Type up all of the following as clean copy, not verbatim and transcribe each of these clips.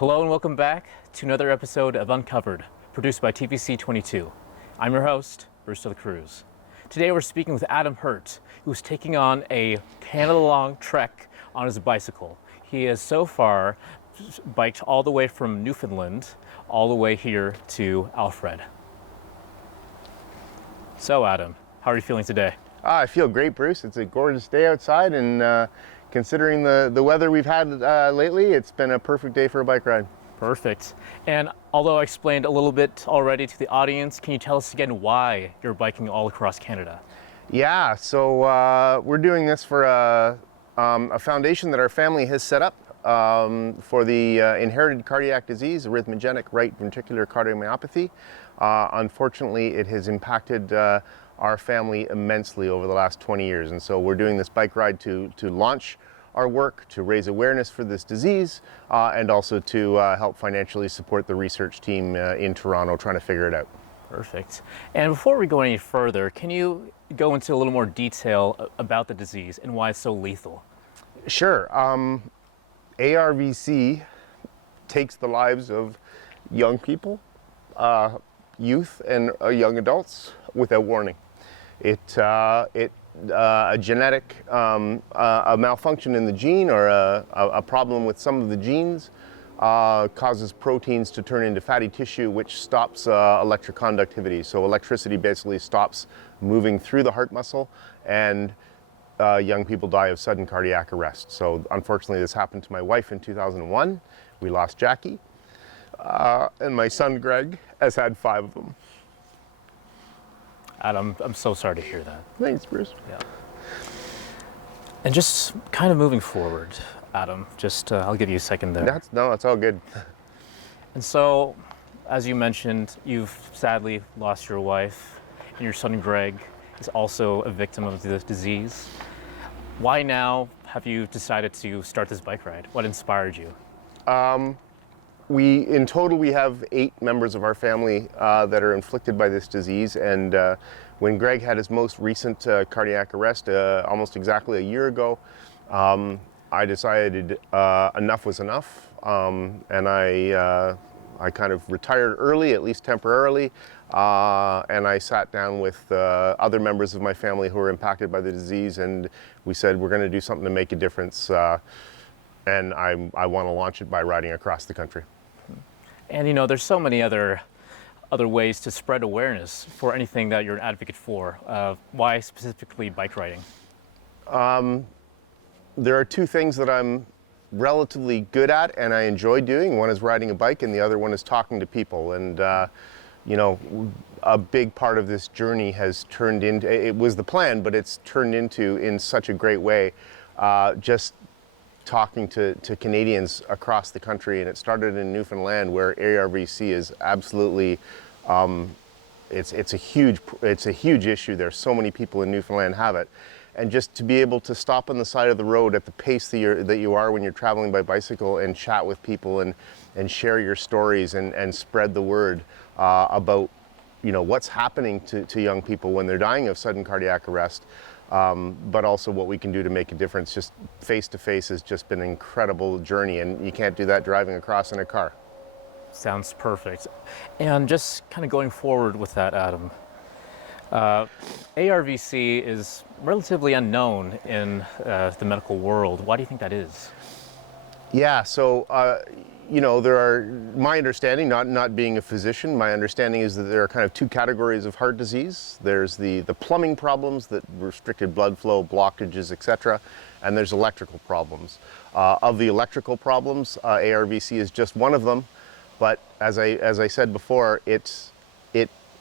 Hello and welcome back to another episode of Uncovered, produced by TVC 22. I'm your host, Cruz. Today we're speaking with Adam Hoerdt, who's taking on a Canada-long trek on his bicycle. He has so far biked all the way from Newfoundland all the way here to Alfred. So Adam, how are you feeling today? I feel great, Bruce. It's a gorgeous day outside, and considering the weather we've had lately, it's been a perfect day for a bike ride. Perfect. And although I explained a little bit already to the audience, can you tell us again why you're biking all across Canada? Yeah, so we're doing this for a foundation that our family has set up for the inherited cardiac disease, arrhythmogenic right ventricular cardiomyopathy. Unfortunately, it has impacted our family immensely over the last 20 years. And so we're doing this bike ride to launch our work, to raise awareness for this disease, and also to help financially support the research team in Toronto trying to figure it out. Perfect. And before we go any further, can you go into a little more detail about the disease and why it's so lethal? Sure. ARVC takes the lives of young people, youth, and young adults without warning. A genetic a malfunction in the gene or a problem with some of the genes causes proteins to turn into fatty tissue, which stops electric conductivity. So electricity basically stops moving through the heart muscle, and young people die of sudden cardiac arrest. So unfortunately, this happened to my wife in 2001. We lost Jackie, and my son Greg has had 5 of them. Adam, I'm so sorry to hear that. Thanks, Bruce. Yeah. And just kind of moving forward, Adam, I'll give you a second there. That's all good. And so, as you mentioned, you've sadly lost your wife, and your son Greg is also a victim of this disease. Why now have you decided to start this bike ride? What inspired you? In total, we have 8 members of our family that are inflicted by this disease, and when Greg had his most recent cardiac arrest almost exactly a year ago, I decided enough was enough, and I kind of retired early, at least temporarily, and I sat down with other members of my family who were impacted by the disease, and we said we're going to do something to make a difference, and I want to launch it by riding across the country. And you know, there's so many other ways to spread awareness for anything that you're an advocate for. Why specifically bike riding? There are 2 things that I'm relatively good at and I enjoy doing. One is riding a bike, and the other one is talking to people. And you know, a big part of this journey has turned into, it was the plan, but it's turned into, in such a great way, just talking to Canadians across the country. And it started in Newfoundland, where ARVC is absolutely, it's a huge issue. There's so many people in Newfoundland have it. And just to be able to stop on the side of the road at the pace that you are when you're traveling by bicycle, and chat with people and share your stories and spread the word about, you know, what's happening to young people when they're dying of sudden cardiac arrest, but also what we can do to make a difference. Just face to face has just been an incredible journey, and you can't do that driving across in a car. Sounds perfect. And just kind of going forward with that, Adam, ARVC is relatively unknown in the medical world. Why do you think that is? Yeah, so you know, my understanding, not being a physician, my understanding is that there are kind of 2 categories of heart disease. There's the plumbing problems, that restricted blood flow, blockages, etc., and there's electrical problems. Of the electrical problems, ARVC is just one of them, but as I said before, it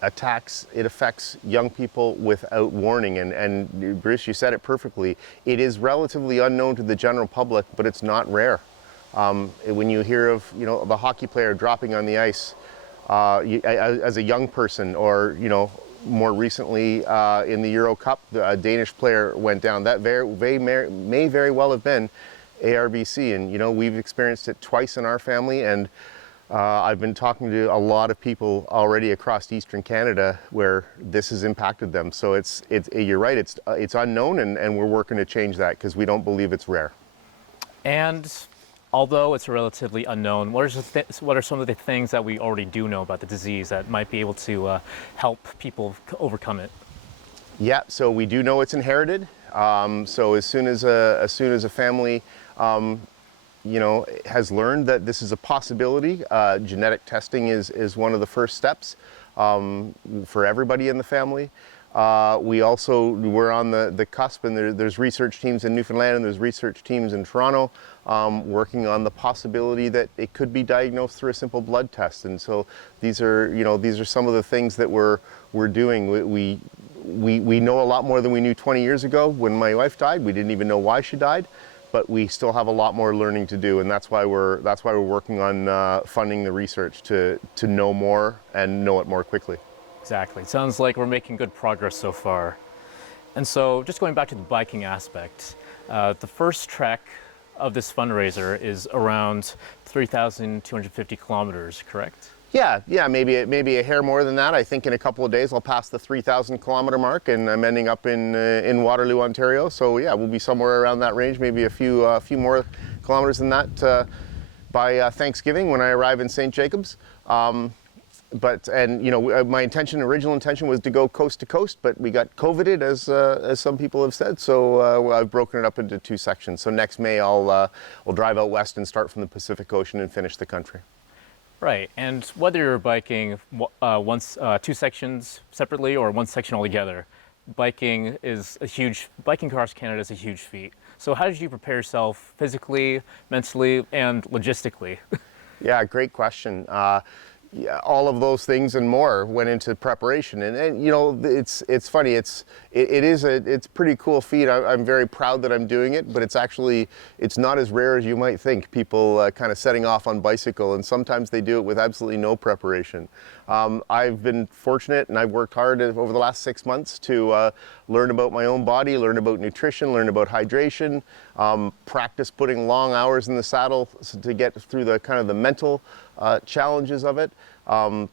affects young people without warning, and Bruce, you said it perfectly. It is relatively unknown to the general public, but it's not rare. When you hear of, you know, the hockey player dropping on the ice as a young person, or, you know, more recently in the Euro Cup, a Danish player went down. That may very well have been ARVC, and you know, we've experienced it twice in our family, and I've been talking to a lot of people already across Eastern Canada where this has impacted them. So you're right, it's unknown, and we're working to change that because we don't believe it's rare. And although it's relatively unknown, what are some of the things that we already do know about the disease that might be able to help people overcome it? Yeah, so we do know it's inherited. So as soon as a family, has learned that this is a possibility, genetic testing is one of the first steps for everybody in the family. We're on the cusp, and there's research teams in Newfoundland and there's research teams in Toronto working on the possibility that it could be diagnosed through a simple blood test. And so these are some of the things that we're doing. We know a lot more than we knew 20 years ago when my wife died. We didn't even know why she died, but we still have a lot more learning to do, and that's why we're working on funding the research to know more and know it more quickly. Exactly. It sounds like we're making good progress so far. And so, just going back to the biking aspect, the first trek of this fundraiser is around 3,250 kilometers, correct? Yeah, maybe a hair more than that. I think in a couple of days I'll pass the 3,000 kilometer mark, and I'm ending up in Waterloo, Ontario. So yeah, we'll be somewhere around that range, maybe a few more kilometers than that by Thanksgiving when I arrive in St. Jacobs. My original intention was to go coast to coast, but we got COVIDed, as some people have said. So I've broken it up into two sections. So next May we'll drive out west and start from the Pacific Ocean and finish the country. Right, and whether you're biking two sections separately or one section altogether, biking across Canada is a huge feat. So how did you prepare yourself physically, mentally, and logistically? Yeah, great question. Yeah, all of those things and more went into preparation, and it's funny. It's a pretty cool feat. I'm very proud that I'm doing it, but it's not as rare as you might think. People kind of setting off on bicycle, and sometimes they do it with absolutely no preparation. I've been fortunate, and I've worked hard over the last 6 months to learn about my own body, learn about nutrition, learn about hydration, practice putting long hours in the saddle to get through the mental challenges of it,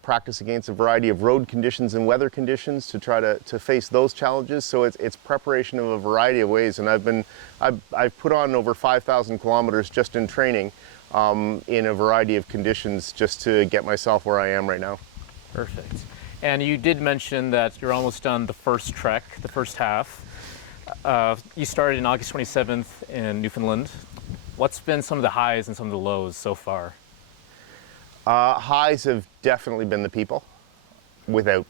practice against a variety of road conditions and weather conditions to try to face those challenges. So it's preparation of a variety of ways, and I've put on over 5,000 kilometers just in training in a variety of conditions just to get myself where I am right now. Perfect. And you did mention that you're almost done the first trek, the first half. You started on August 27th in Newfoundland. What's been some of the highs and some of the lows so far? Highs have definitely been the people, without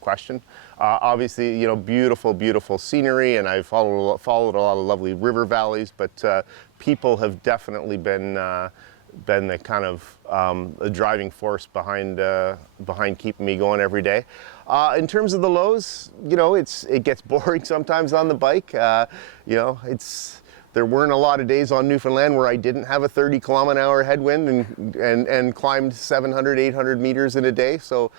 question. Obviously, beautiful scenery, and I've followed a lot of lovely river valleys, but people have definitely been the kind of a driving force behind keeping me going every day. In terms of the lows, it gets boring sometimes on the bike. There weren't a lot of days on Newfoundland where I didn't have a 30-kilometer-an-hour headwind and climbed 700, 800 meters in a day. So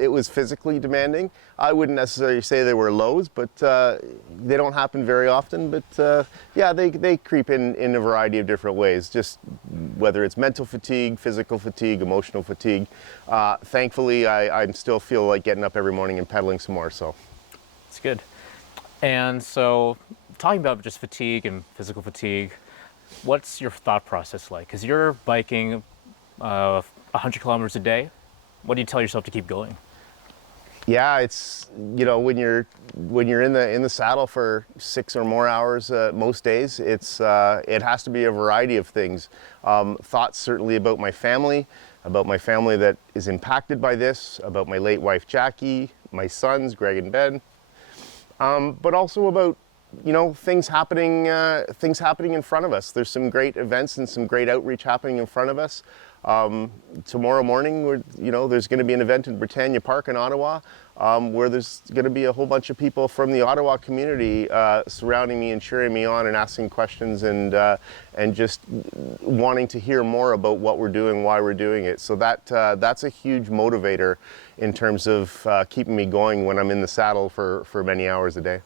it was physically demanding. I wouldn't necessarily say they were lows, but they don't happen very often. But they creep in a variety of different ways, just whether it's mental fatigue, physical fatigue, emotional fatigue. Thankfully, I still feel like getting up every morning and pedaling some more. So it's good. And so, talking about just fatigue and physical fatigue, what's your thought process like? Because you're biking 100 kilometers a day. What do you tell yourself to keep going? Yeah, it's when you're in the saddle for 6 or more hours most days, it has to be a variety of things. Thoughts certainly about my family that is impacted by this, about my late wife Jackie, my sons Greg and Ben, but also about things happening in front of us. There's some great events and some great outreach happening in front of us. Tomorrow morning, there's going to be an event in Britannia Park in Ottawa where there's going to be a whole bunch of people from the Ottawa community surrounding me and cheering me on and asking questions and just wanting to hear more about what we're doing, why we're doing it. So that's a huge motivator in terms of keeping me going when I'm in the saddle for many hours a day.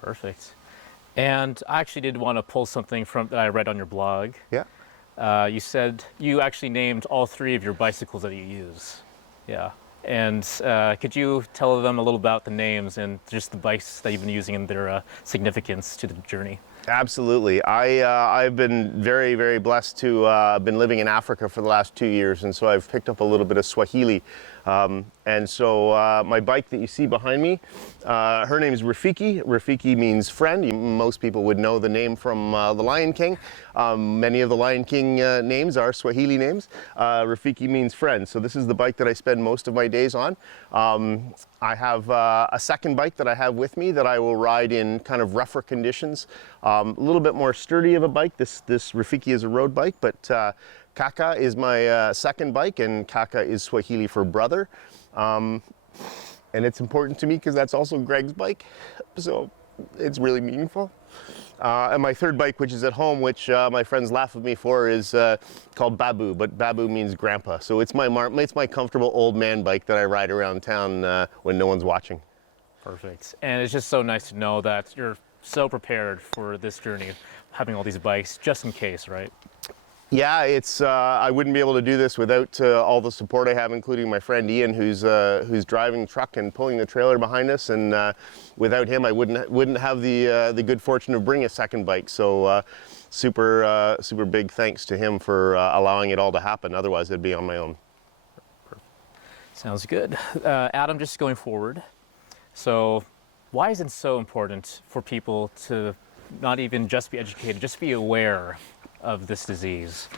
Perfect. And I actually did want to pull something that I read on your blog. Yeah. You said you actually named all 3 of your bicycles that you use. Yeah. And could you tell them a little about the names and just the bikes that you've been using and their significance to the journey? Absolutely. I've been very, very blessed to been living in Africa for the last 2 years, and so I've picked up a little bit of Swahili. And so my bike that you see behind me, her name is Rafiki. Rafiki means friend. Most people would know the name from The Lion King. Many of the Lion King names are Swahili names. Rafiki means friend. So this is the bike that I spend most of my days on. I have a second bike that I have with me that I will ride in kind of rougher conditions. A little bit more sturdy of a bike. This Rafiki is a road bike, but Kaka is my second bike, and Kaka is Swahili for brother. And it's important to me because that's also Greg's bike, so it's really meaningful. And my third bike, which is at home, which my friends laugh at me for, is called Babu, but Babu means grandpa. So it's my comfortable old man bike that I ride around town when no one's watching. Perfect. And it's just so nice to know that you're so prepared for this journey, having all these bikes, just in case, right? Yeah, it's I wouldn't be able to do this without all the support I have, including my friend Ian, who's driving the truck and pulling the trailer behind us. And without him, I wouldn't have the good fortune of bringing a second bike. So super big thanks to him for allowing it all to happen. Otherwise, I'd be on my own. Sounds good. Adam, just going forward. So, why is it so important for people to not even just be educated, just be aware of this disease?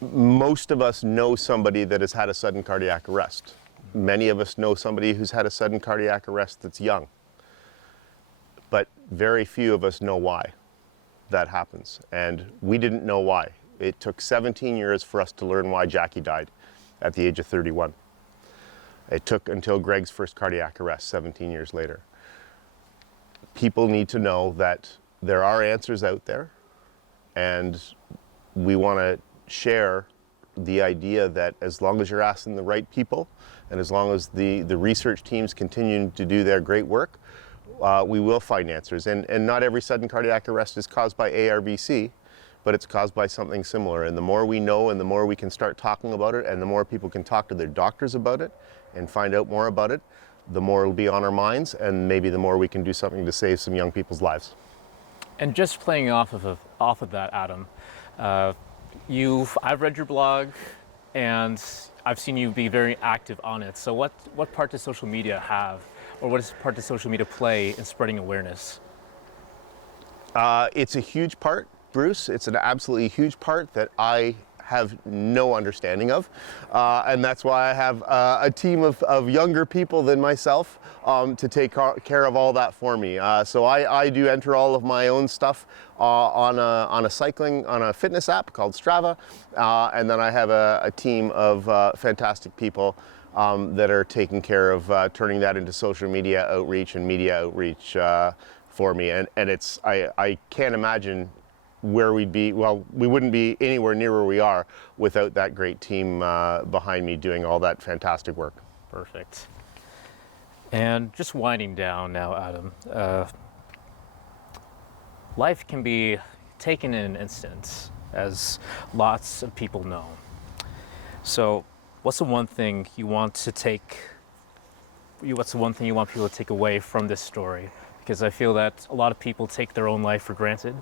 Most of us know somebody that has had a sudden cardiac arrest. Many of us know somebody who's had a sudden cardiac arrest that's young. But very few of us know why that happens. And we didn't know why. It took 17 years for us to learn why Jackie died at the age of 31. It took until Greg's first cardiac arrest 17 years later. People need to know that there are answers out there, and we want to share the idea that as long as you're asking the right people, and as long as the research teams continue to do their great work, we will find answers. And not every sudden cardiac arrest is caused by ARVC, but it's caused by something similar. And the more we know, and the more we can start talking about it, and the more people can talk to their doctors about it and find out more about it, the more it'll be on our minds, and maybe the more we can do something to save some young people's lives. And just playing off of that, Adam, I've read your blog, and I've seen you be very active on it. So what part does social media have, or what part does social media play in spreading awareness? It's a huge part, Bruce. It's an absolutely huge part that I have no understanding of, and that's why I have a team of younger people than myself to take care of all that for me. So I do enter all of my own stuff on a fitness app called Strava, and then I have a team of fantastic people that are taking care of turning that into social media outreach and media outreach for me. And it's I can't imagine where we'd be. Well, we wouldn't be anywhere near where we are without that great team behind me doing all that fantastic work. Perfect. And just winding down now, Adam, life can be taken in an instant, as lots of people know. So what's the one thing you want people to take away from this story? Because I feel that a lot of people take their own life for granted.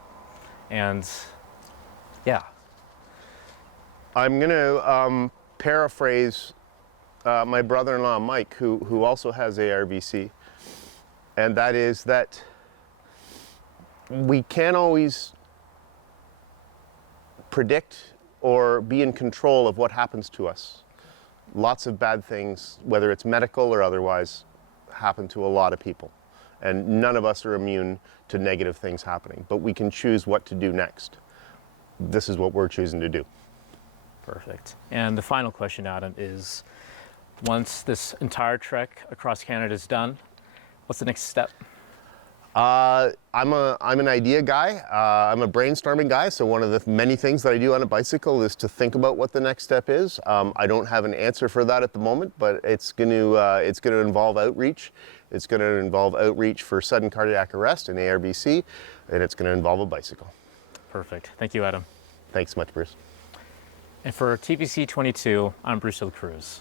And yeah. I'm going to paraphrase my brother-in-law, Mike, who also has ARVC. And that is that we can't always predict or be in control of what happens to us. Lots of bad things, whether it's medical or otherwise, happen to a lot of people. And none of us are immune to negative things happening, but we can choose what to do next. This is what we're choosing to do. Perfect. And the final question, Adam, is once this entire trek across Canada is done, what's the next step? I'm an idea guy. I'm a brainstorming guy. So one of the many things that I do on a bicycle is to think about what the next step is. I don't have an answer for that at the moment, but it's going to involve outreach. It's going to involve outreach for sudden cardiac arrest and ARVC, and it's going to involve a bicycle. Perfect. Thank you, Adam. Thanks so much, Bruce. And for TVC 22, I'm Cruz.